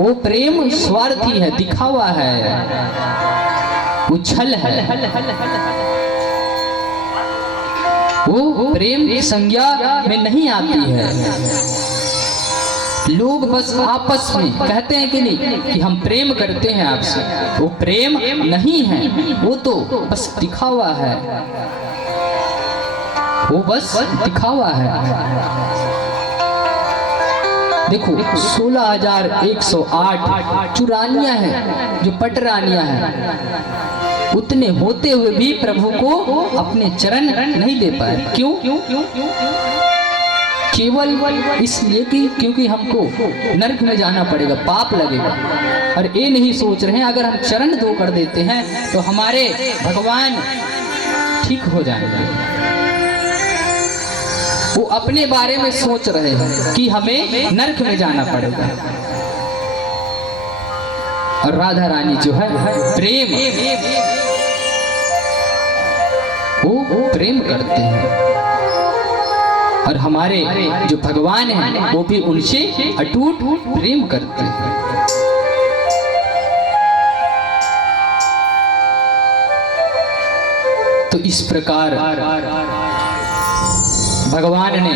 वो प्रेम स्वार्थी है, दिखावा है, उछल है। वो प्रेम की संज्ञा में नहीं आती है। लोग बस आपस में कहते हैं कि नहीं कि हम प्रेम करते हैं आपसे, वो प्रेम नहीं है, वो तो बस दिखावा है, वो बस दिखावा है। देखो 16,108 चुरानियां हैं जो पटरानियां हैं, उतने होते हुए भी प्रभु को अपने चरण नहीं दे पाए। क्यों? केवल इसलिए कि क्योंकि हमको नरक में जाना पड़ेगा, पाप लगेगा। और ये नहीं सोच रहे हैं अगर हम चरण धो कर देते हैं तो हमारे भगवान ठीक हो जाएंगे। वो अपने बारे में सोच रहे हैं कि हमें नरक में जाना पड़ेगा। और राधा रानी जो है प्रेम, वो प्रेम करते हैं। और हमारे जो भगवान हैं वो भी उनसे अटूट प्रेम करते हैं। तो इस प्रकार भगवान ने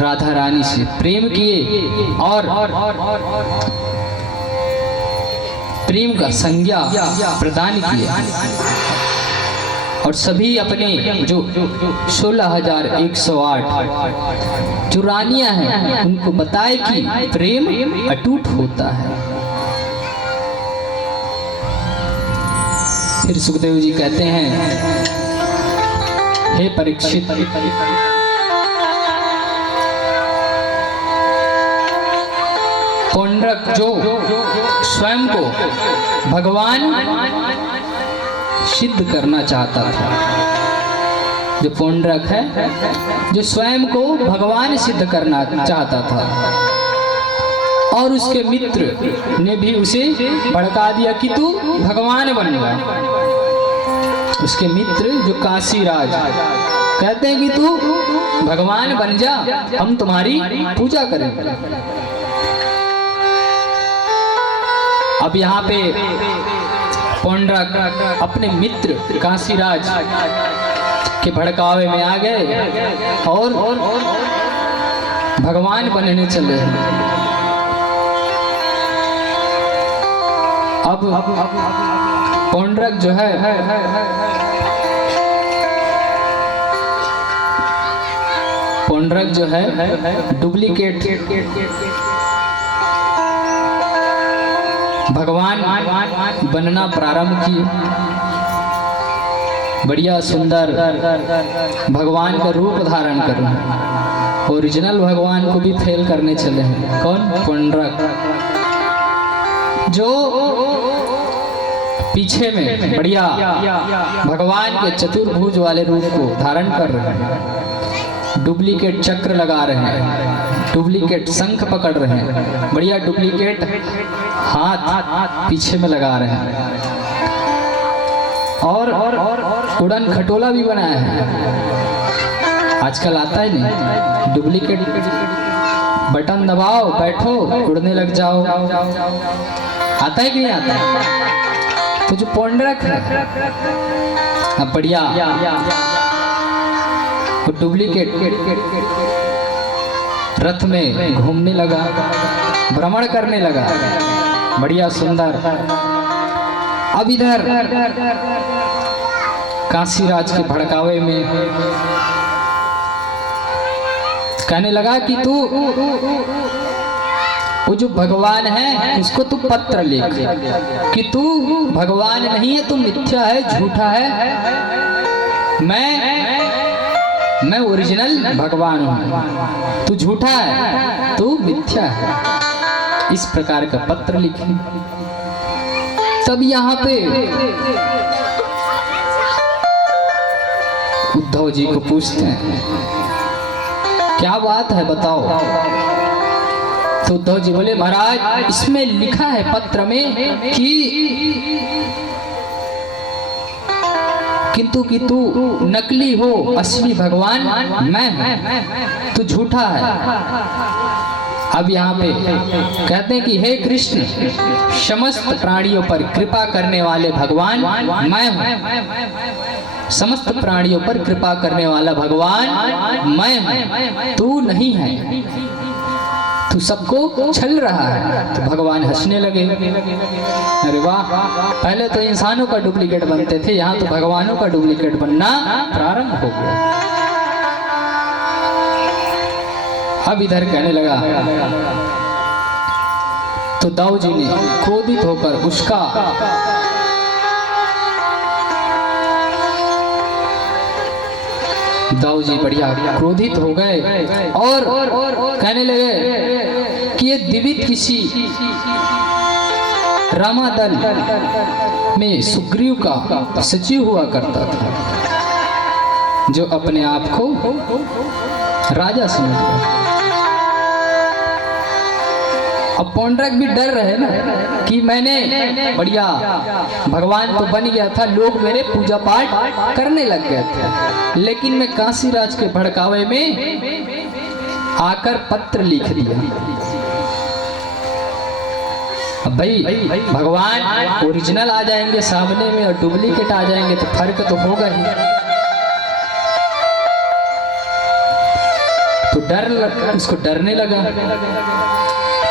राधा रानी से प्रेम किए और प्रेम का संज्ञा प्रदान किया। और सभी अपने जो 16,108 जो रानियां हैं उनको बताए कि प्रेम अटूट होता है। फिर सुखदेव जी कहते हैं, हे परीक्षित, पौंड्रक जो स्वयं को भगवान सिद्ध करना चाहता था, जो पौंड्रक है जो स्वयं को भगवान सिद्ध करना चाहता था, और उसके मित्र ने भी उसे भड़का दिया कि तू भगवान बन जा। उसके मित्र जो काशीराज कहते हैं कि तू भगवान बन जा, हम तुम्हारी पूजा करेंगे। अब यहाँ पे पौंड्रक अपने मित्र काशीराज के भड़कावे में आ गए और भगवान बनने चले। अब पौंड्रक जो है पौंड्रक जो है डुप्लीकेट भगवान बनना प्रारंभ किए। बढ़िया सुंदर भगवान का रूप धारण कर रहे हैं। ओरिजिनल भगवान को भी फेल करने चले हैं। कौन? पौंड्रक, जो पीछे में बढ़िया भगवान के चतुर्भुज वाले रूप को धारण कर रहे हैं, डुप्लीकेट चक्र लगा रहे हैं, डुप्लीकेट शंख पकड़ रहे हैं, बढ़िया डुप्लीकेट हाथ पीछे में लगा रहे हैं, और उड़न खटोला भी बनाया है। आजकल आता है नहीं, डुप्लीकेट बटन दबाओ, बैठो, उड़ने लग जाओ। आता है कि नहीं आता है? तो जो पौंड्रक है अब बढ़िया वो डुप्लीकेट रथ में घूमने लगा, भ्रमण करने लगा, बढ़िया सुंदर। अब इधर काशीराज के भड़कावे में कहने लगा कि तू वो जो भगवान है उसको तू पत्र लिख कि तू भगवान नहीं है, तू मिथ्या है, झूठा है, मैं ओरिजिनल भगवान हूँ, तू झूठा है, तू मिथ्या है। इस प्रकार का पत्र लिखे। तब यहाँ पे उद्धव जी को पूछते हैं, क्या बात है बताओ। तो उद्धव जी बोले, महाराज इसमें लिखा है पत्र में कि किंतु कि तू नकली हो, असली भगवान मैं हूं, तू झूठा है। अब यहाँ पे कहते हैं कि हे कृष्ण, समस्त प्राणियों पर कृपा करने वाले भगवान मैं हूँ। समस्त प्राणियों पर कृपा करने वाला भगवान मैं हूँ, तू नहीं है, तू सबको छल रहा है। तो भगवान हंसने लगे। अरे वाह, पहले तो इंसानों का डुप्लीकेट बनते थे, यहाँ तो भगवानों का डुप्लीकेट बनना प्रारंभ हो गया। अब इधर कहने लगा, तो दाऊ जी ने क्रोधित होकर उसका दाऊ जी बढ़िया क्रोधित हो गए और कहने लगे कि ये दिव्य किसी रामादल में सुग्रीव का सचिव हुआ करता था, जो अपने आप को राजा समझता। अब पौंड्रक भी डर रहे ना कि मैंने बढ़िया भगवान तो बन गया था, लोग मेरे पूजा पाठ करने लग गए थे, लेकिन मैं काशीराज के भड़कावे में आकर पत्र लिख दिया। अब भाई भगवान ओरिजिनल आ जाएंगे सामने में और डुप्लीकेट आ जाएंगे तो फर्क तो होगा ही। तो उसको डरने लगा।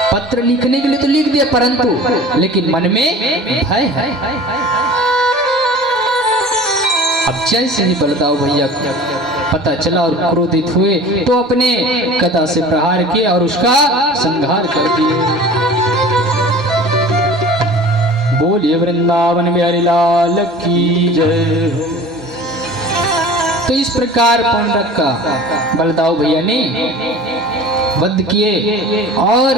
पत्र लिखने के लिए तो लिख दिया, परंतु लेकिन मन में भय है। अब जैसे ही बलदाऊ भैया को पता चला और क्रोधित हुए तो अपने गदा से प्रहार किए और उसका संहार कर दिए। बोलिए वृंदावन बिहारी लाल की जय। तो इस प्रकार पौंड्रक का बलदाऊ भैया ने वध किए और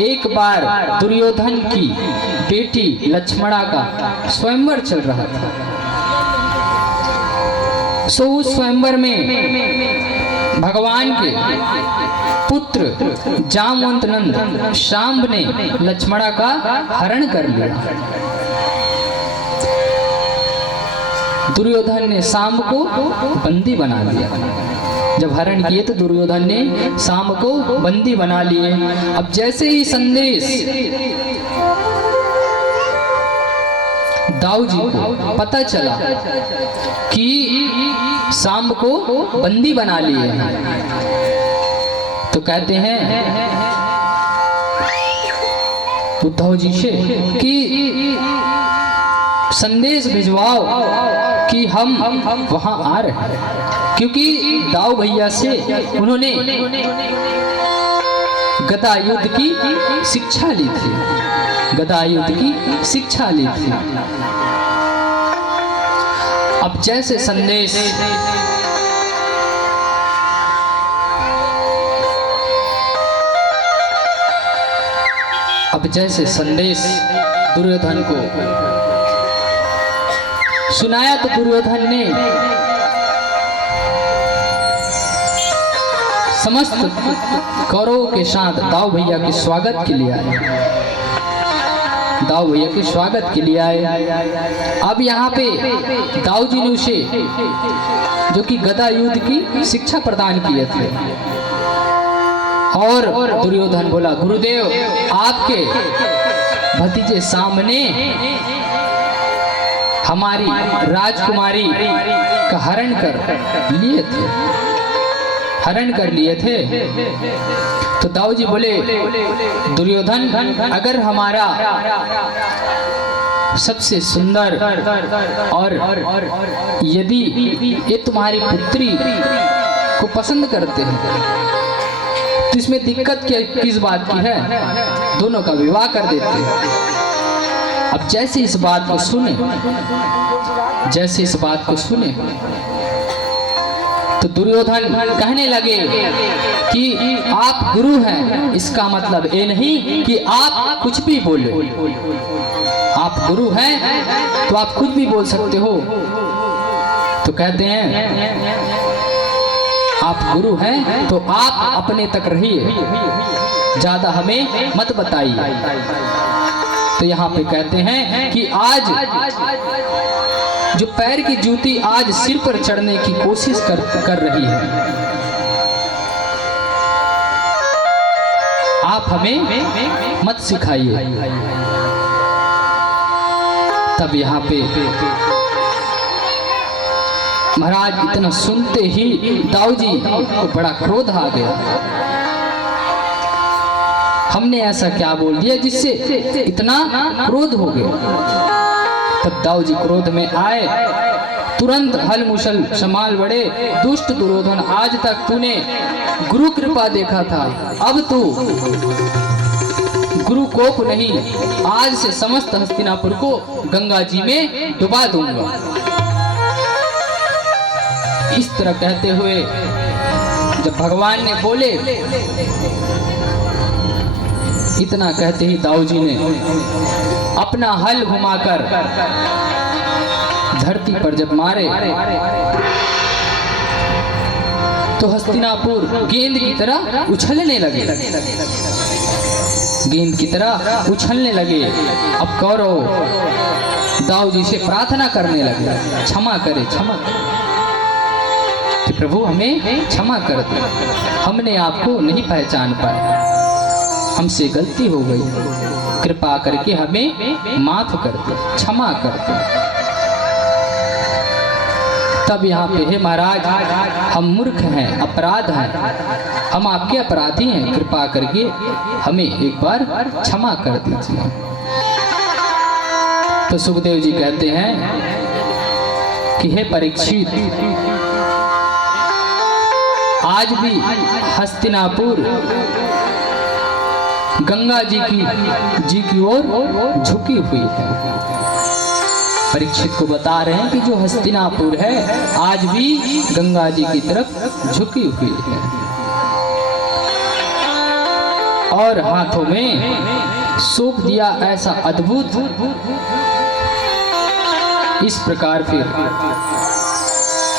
एक बार दुर्योधन की बेटी लक्ष्मणा का स्वयंवर चल रहा था। सो उस स्वयंवर में भगवान के पुत्र जामवंत नंद शांब ने लक्ष्मणा का हरण कर लिया। दुर्योधन ने शांब को बंदी बना लिया। जब हरण किए तो दुर्योधन ने शांब को बंदी बना लिए। अब जैसे ही संदेश दाऊ जी को पता चला कि शांब को बंदी बना लिए हैं, तो कहते हैं उद्धव जी से कि संदेश भिजवाओ कि हम वहां आ रहे हैं, क्योंकि दाऊ भैया से उन्होंने गदा युद्ध की शिक्षा ली थी। गदा युद्ध की शिक्षा ली थी। अब जैसे संदेश दुर्योधन को सुनाया तो दुर्योधन ने समस्त कौरवों के साथ दाऊ भैया के स्वागत के लिए आए। दाऊ भैया के स्वागत के लिए आए। अब यहाँ पे दाऊ जी ने उसे जो कि गदा युद्ध की शिक्षा प्रदान किए थे और दुर्योधन बोला, गुरुदेव आपके भतीजे सामने हमारी राजकुमारी का हरण कर लिए थे। तो दाऊ जी बोले, दुर्योधन अगर हमारा सबसे सुंदर और यदि ये तुम्हारी पुत्री को पसंद करते हैं तो इसमें दिक्कत किस बात की है, दोनों का विवाह कर देते हैं। अब जैसे इस बात को सुने तो दुर्योधन कहने लगे कि आप गुरु हैं, इसका मतलब ये नहीं कि आप कुछ भी बोले। आप गुरु हैं तो आप कुछ भी बोल सकते हो। तो कहते हैं आप गुरु हैं तो आप अपने तक रहिए, ज्यादा हमें मत बताइए। तो यहाँ पे कहते हैं कि आज जो पैर की जूती आज सिर पर चढ़ने की कोशिश कर रही है, आप हमें मत सिखाइए। तब यहाँ पे महाराज इतना सुनते ही दाऊ जी को बड़ा क्रोध आ गया। हमने ऐसा क्या बोल दिया जिससे इतना क्रोध हो गया। तब दाऊ जी क्रोध में आए, तुरंत हल मुशल संभाल बड़े, दुष्ट दुर्योधन, आज तक तूने गुरु कृपा देखा था, अब तू गुरु कोप नहीं, आज से समस्त हस्तिनापुर को गंगा जी में डुबा दूंगा। इस तरह कहते हुए जब भगवान ने बोले, इतना कहते ही दाऊ जी ने अपना हल घुमाकर धरती पर जब मारे तो हस्तिनापुर गेंद की तरह उछलने लगे, गेंद की तरह उछलने लगे। अब कौरव दाऊ जी से प्रार्थना करने लगे, क्षमा करे, क्षमा करे कि प्रभु हमें क्षमा कर दे, हमने आपको नहीं पहचान पाया, हमसे गलती हो गई, कृपा करके हमें माफ कर दे, क्षमा कर दे। तब यहाँ पे हे महाराज, हम मूर्ख हैं, अपराध हैं, हम आपके अपराधी हैं, कृपा करके हमें एक बार क्षमा कर दीजिए। तो सुखदेव जी कहते हैं कि हे परीक्षित, आज भी हस्तिनापुर गंगा जी की ओर झुकी हुई है। परीक्षित को बता रहे हैं कि जो हस्तिनापुर है आज भी गंगा जी की तरफ झुकी हुई है, और हाथों में सौंप दिया ऐसा अद्भुत। इस प्रकार फिर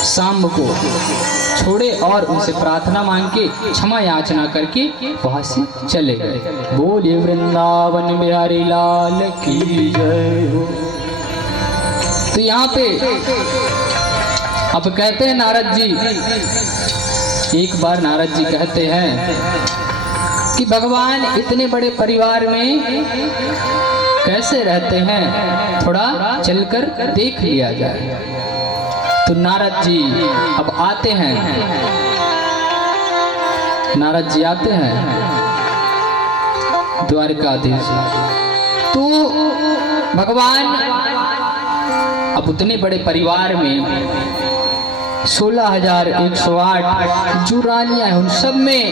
शाम को छोड़े और उनसे प्रार्थना मांग के क्षमा याचना करके वहां से चले गए। बोलिए वृंदावन बिहारी लाल की जय हो। तो यहाँ पे अब कहते हैं नारद जी, एक बार नारद जी कहते हैं कि भगवान इतने बड़े परिवार में कैसे रहते हैं, थोड़ा चलकर देख लिया जाए। तो नारद जी अब आते हैं, नारद जी आते हैं द्वारकाधीश। तो भगवान अब उतने बड़े परिवार में 16,108 जो रानियां हैं उन सब में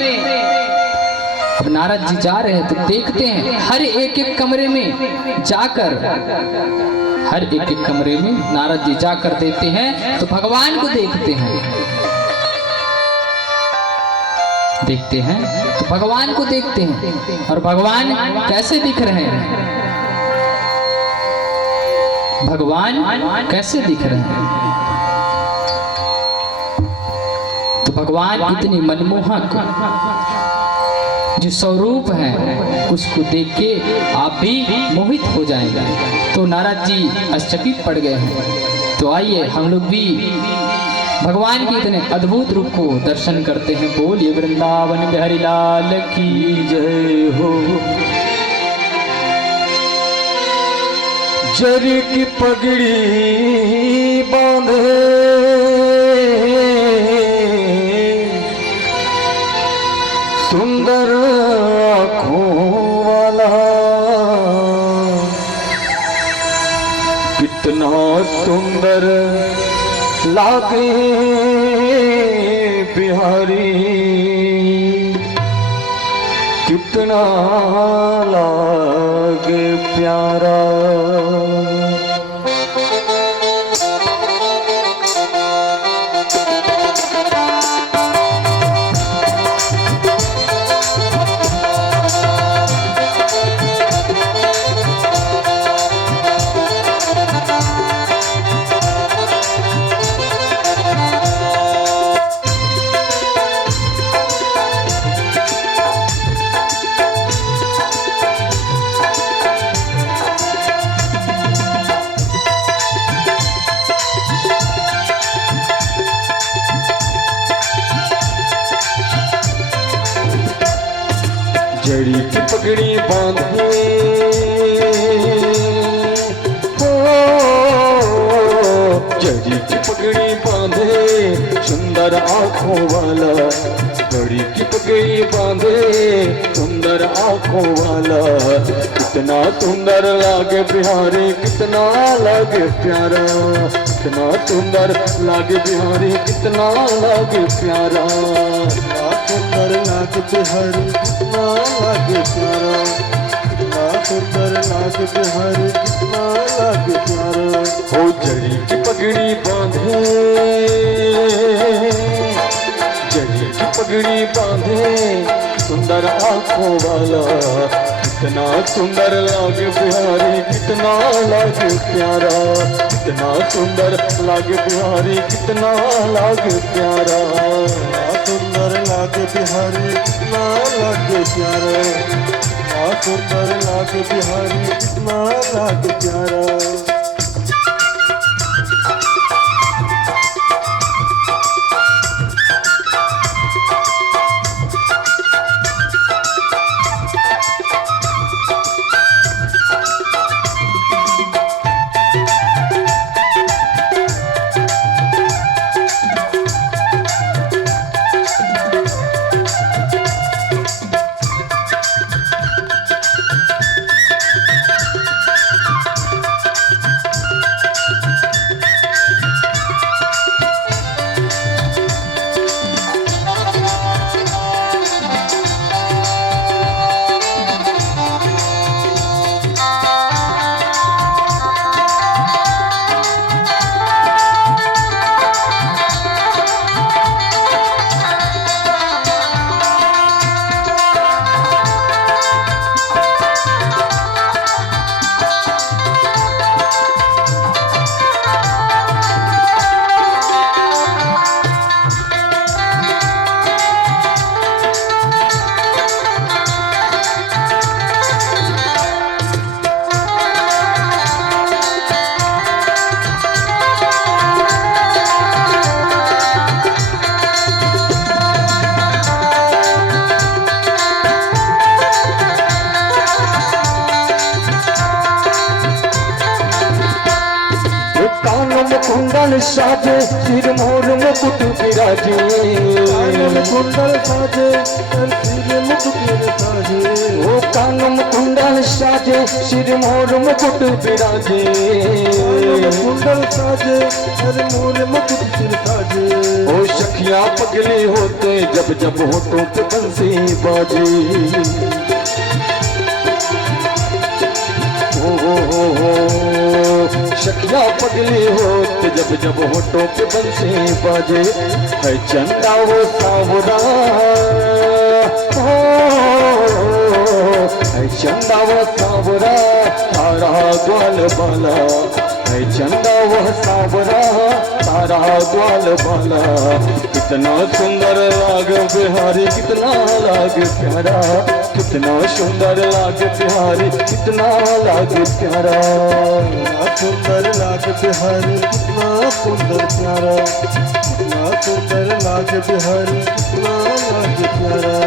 अब नारद जी जा रहे हैं। तो देखते हैं हर एक एक कमरे में जाकर, हर एक एक कमरे में नारद जी जाकर देते हैं। तो भगवान को देखते हैं, देखते हैं तो भगवान को देखते हैं। और भगवान कैसे दिख रहे हैं, भगवान कैसे दिख रहे हैं। तो भगवान इतने मनमोहक जो स्वरूप है उसको देख के आप भी मोहित हो जाएंगे। तो नारद जी आश्चर्यचकित पड़ गए हैं। तो आइए हम लोग भी भगवान के इतने अद्भुत रूप को दर्शन करते हैं। बोलिए वृंदावन बिहारी लाल की जय हो। जर की पगड़ी बांधे सुंदर आँखों वाला, कितना सुंदर लागे बिहारी, कितना लागे प्यारा। पगड़ी बांधे हो, जरी की पगड़ी बांधे सुंदर आंखों वाला, जरी की पगड़ी बांधे सुंदर आंखों वाला, कितना सुंदर लागे बिहारी, कितना लागे प्यारा, कितना सुंदर लागे बिहारी, कितना लागे प्यारा, सुंदर लाग बिहारी कितना लागे प्यारा, कितना सुंदर लाग बिहारी कितना लागे प्यारा। हो जरी की पगड़ी बांधे, जरी की पगड़ी बांधे सुंदर आंखों वाला, कितना सुंदर लागे बिहारी, कितना लागे प्यारा, कितना सुंदर लागे बिहारी, कितना लागे प्यारा, सुंदर लागे बिहारी कितना लागे प्यारा, सुंदर लागे बिहारी कितना लागे प्यारा। कुंडल साजे सिर मोर मुकुट विराजे, कुंडल साजे सिर मुकुट साजे, ओ कानम कुंडल साजे सिर मोर मुकुट विराजे, कुंडल साजे सिर मोर मुकुट सिर साजे। ओ सखिया पगले होते जब जब होठों पे बंसी बाजे, सखिया पगली होते जब जब होठों पे बंसी बाजे, है चंदा वो सावरा हो, है चंदा वो सावरा तारा ग्वाल बाला, है चंदा वो सावरा तारा ग्वाल बाला, कितना सुंदर लाग बिहारी, कितना लाग प्यारा, कितना सुंदर लाग बिहारी, कितना लाग प्यारा, सुंदर लाग बिहारी कितना सुंदर प्यारा, कितना सुंदर लाग बिहारी कितना लाग प्यारा।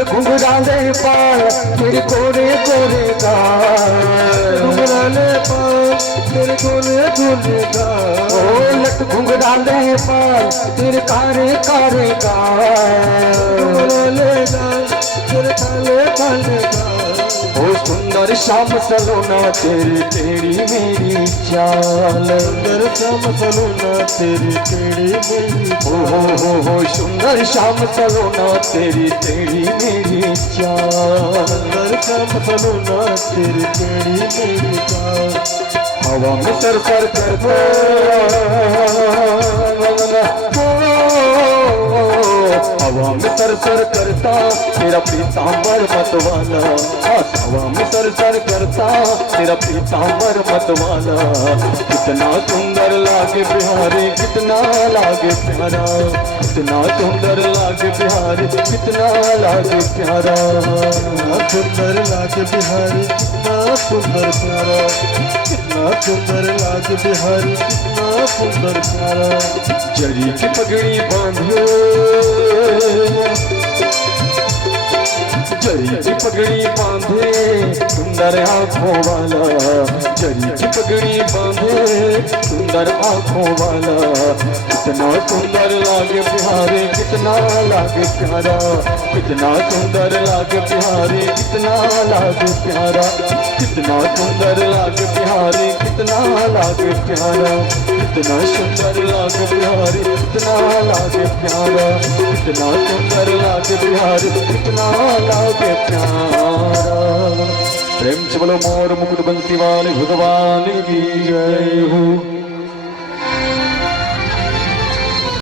लट घुंघराले बाल तेरे गोरे गोरे गाल घुंघराले पाल तेरे गोरे गोरे गाल ओ लट घुंघराले बाल तेरे कारे कारे गाल घुंघराले गाल तेरे काले काले गाल ओ सुंदर श्याम सलोना तेरी टेढ़ी मेरी चाल सुंदर श्याम सलोना तेरी टेढ़ी मेरी हो सुंदर श्याम सलोना तेरी टेढ़ी मेरी चाल सुंदर श्याम सलोना तेरी टेढ़ी मेरी चाल हवा में सर सर करता हवा में सर सर करता तेरा पीतांबर मतवाला हवा में सर सर करता तेरा पीतांबर मतवाला कितना सुंदर लागे बिहारी कितना लागे प्यारा कितना सुंदर लागे बिहारी कितना लागे प्यारा सुंदर लागे बिहारी कितना सुंदर प्यारा कितना सुंदर लागे बिहारी कितना सुंदर प्यारा जरी की पगड़ी बांधियो जरी की पगड़ी बांधे सुंदर आँखों वाला जरी की पगड़ी बांधे सुंदर आँखों वाला कितना सुंदर लागे बिहारी कितना लागे प्यारा कितना सुंदर लागे बिहारी कितना लागे प्यारा कितना सुंदर लागे बिहारी कितना लागे प्यारा कितना सुंदर लागे बिहारी कितना लागे प्यारा कितना सुंदर लागे बिहारी कितना लागे प्यारा प्रेम से बोलो मोर मुकुट बंसी वाले भगवान की जय हो।